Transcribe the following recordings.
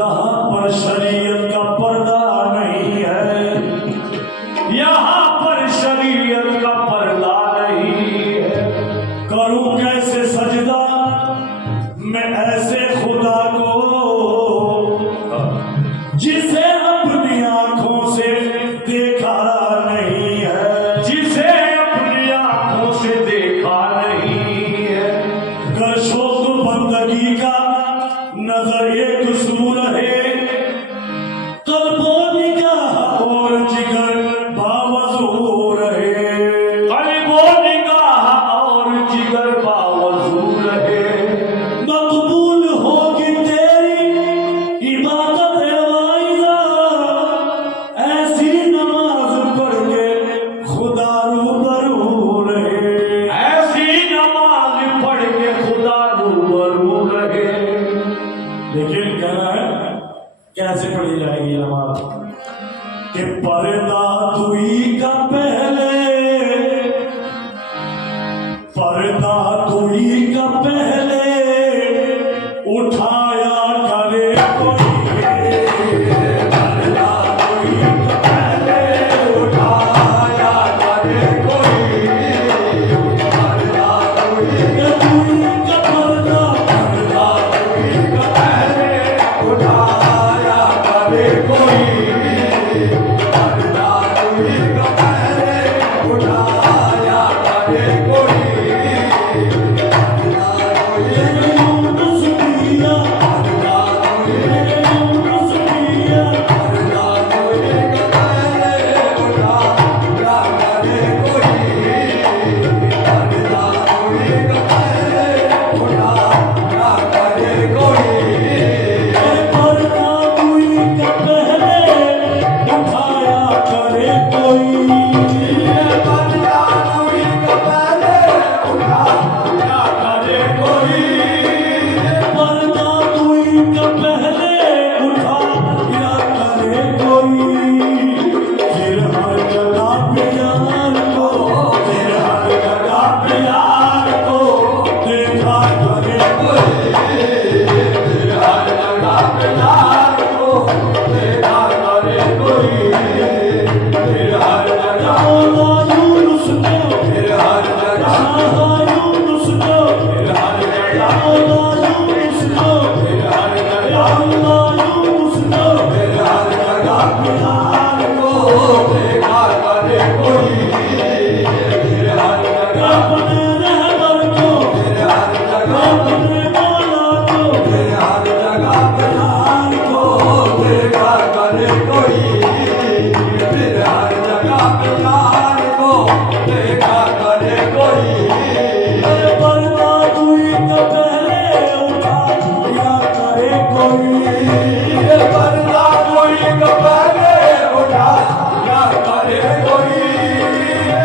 यहाँ पर शरीयत का पर्दा नहीं है, यहाँ पर शरीयत का पर्दा नहीं है। करूं कैसे सजदा मैं ऐसे खुदा को जिसे अपनी आंखों से देखा नहीं है, जिसे अपनी आंखों से देखा नहीं है। कर शौक बंदगी का नजर एक सू रहे, कल्बो निगाह और जिगर बावजू रहे, कल्बो निगाह और जिगर बावजू रहे। मकबूल होगी तेरी इबादत वाइजा, ऐसी नमाज पढ़ के खुदा रूबरू रहे, ऐसी नमाज पढ़ के खुदा रूबरू रहे। लेकिन कहना है कैसे पढ़ी जाएगी नमाज कि पर्दा दुई का पहले, पर्दा दुई का पहले उठाया करे कोई, पर्दा दुई का पहले उठाया करे कोई, पर्दा दुई का पर्दा, पर्दा दुई का पहले उठाया करे कोई,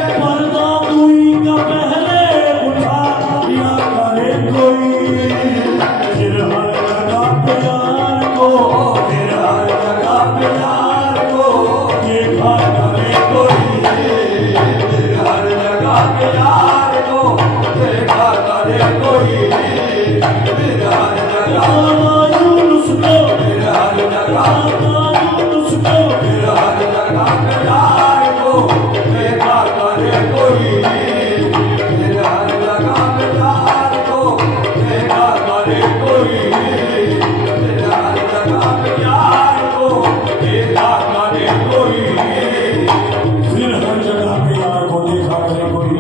पर्दा दुई का पहले उठाया करे कोई। फिर हर जगह पे यार को देखा करे कोई।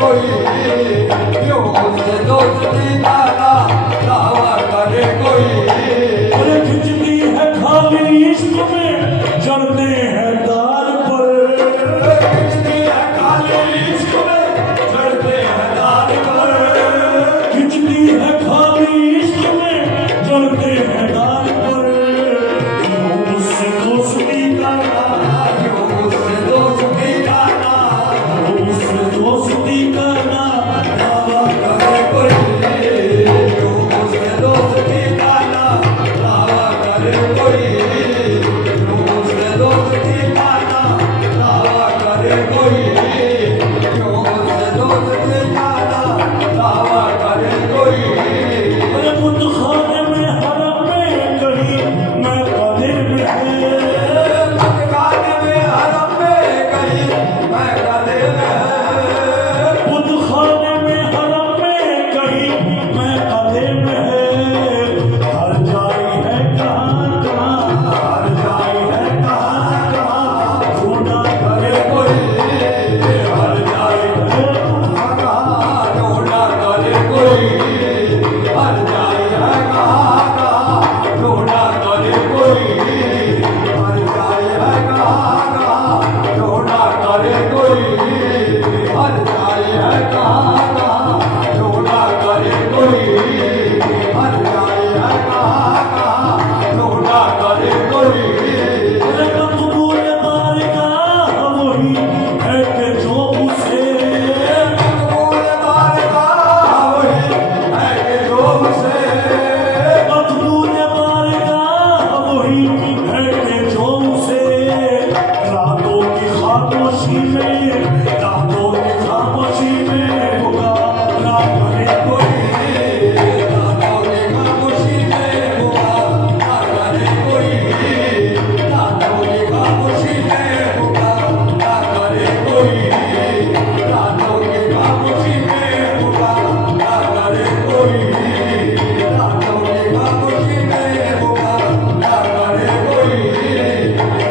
कोई क्यों उससे दोस्ती का दावा करे कोई अरे खिंचती है खाली इश्क में जलते हैं दार पर खिंचती है खाली इश्क में चढ़ते हैं दार पर खिंचती है खाली इश्क में जलते हैं दार पर क्यों मुझसे दोस्ती करना क्यों उससे दोस्ती का क्यों मुझसे दोस्ती करना दावा करे कोई क्यों उससे दोस्ती का दावा करे कोई क्यों उससे दोस्ती का दावा करे कोई क्यों उससे दोस्ती का दावा करे कोई अरे बुत खाने में हरम में कहीं मैं कदर में है गाने में हरम में कहीं मैं गले में बुत खाने में हरम में कहीं मैं कदर में है हर जाई है कहाँ कहाँ हर जाई है कहाँ कहाँ ढूंढा करे करे कोई हर जाई है कहाँ ढूंढा करे कोई हर जाई है कहाँ कहाँ ढूंढा करे कोई हर जाई है कहाँ कहाँ ढूंढा करे कोई हर जाई है कहाँ कहाँ ढूंढा करे कोई हर जाई है कहाँ कहाँ ढूंढा करे कोई अरे मकबूल बारगाह वही है कि जो उसे मकबूल बारगाह वही है कि जो उसे मकबूल बारगाह वही है कि जो उसे रातों की खामोशी में रातों की खामोशी में पुकारा करे कोई रातों की खामोशी में पुकारा करे कोई रातों की खामोशी में पुकारा करे कोई रातों की खामोशी में पुकारा करे कोई रातों की खामोशी में पुकारा करे कोई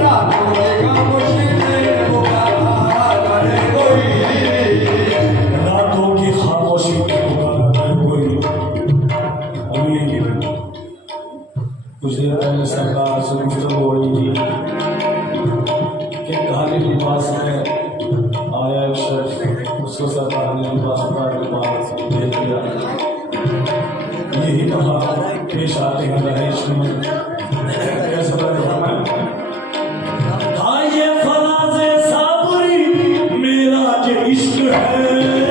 रातों की खामोशी में पुकारा करे कोई रातों की खामोशी में पुकारा करे कोई अभी कुछ देर पहले सरकार से गुफ्तगू हो रही थी कि काले लिबास में आया एक शख्स उसको सरकार ने लिबास उतार के बाहर भेज दिया यही कहा पेश आते हैं रहीश में कैसे बने हाँ ये फराज़े साबरी मेरा जो इश्क है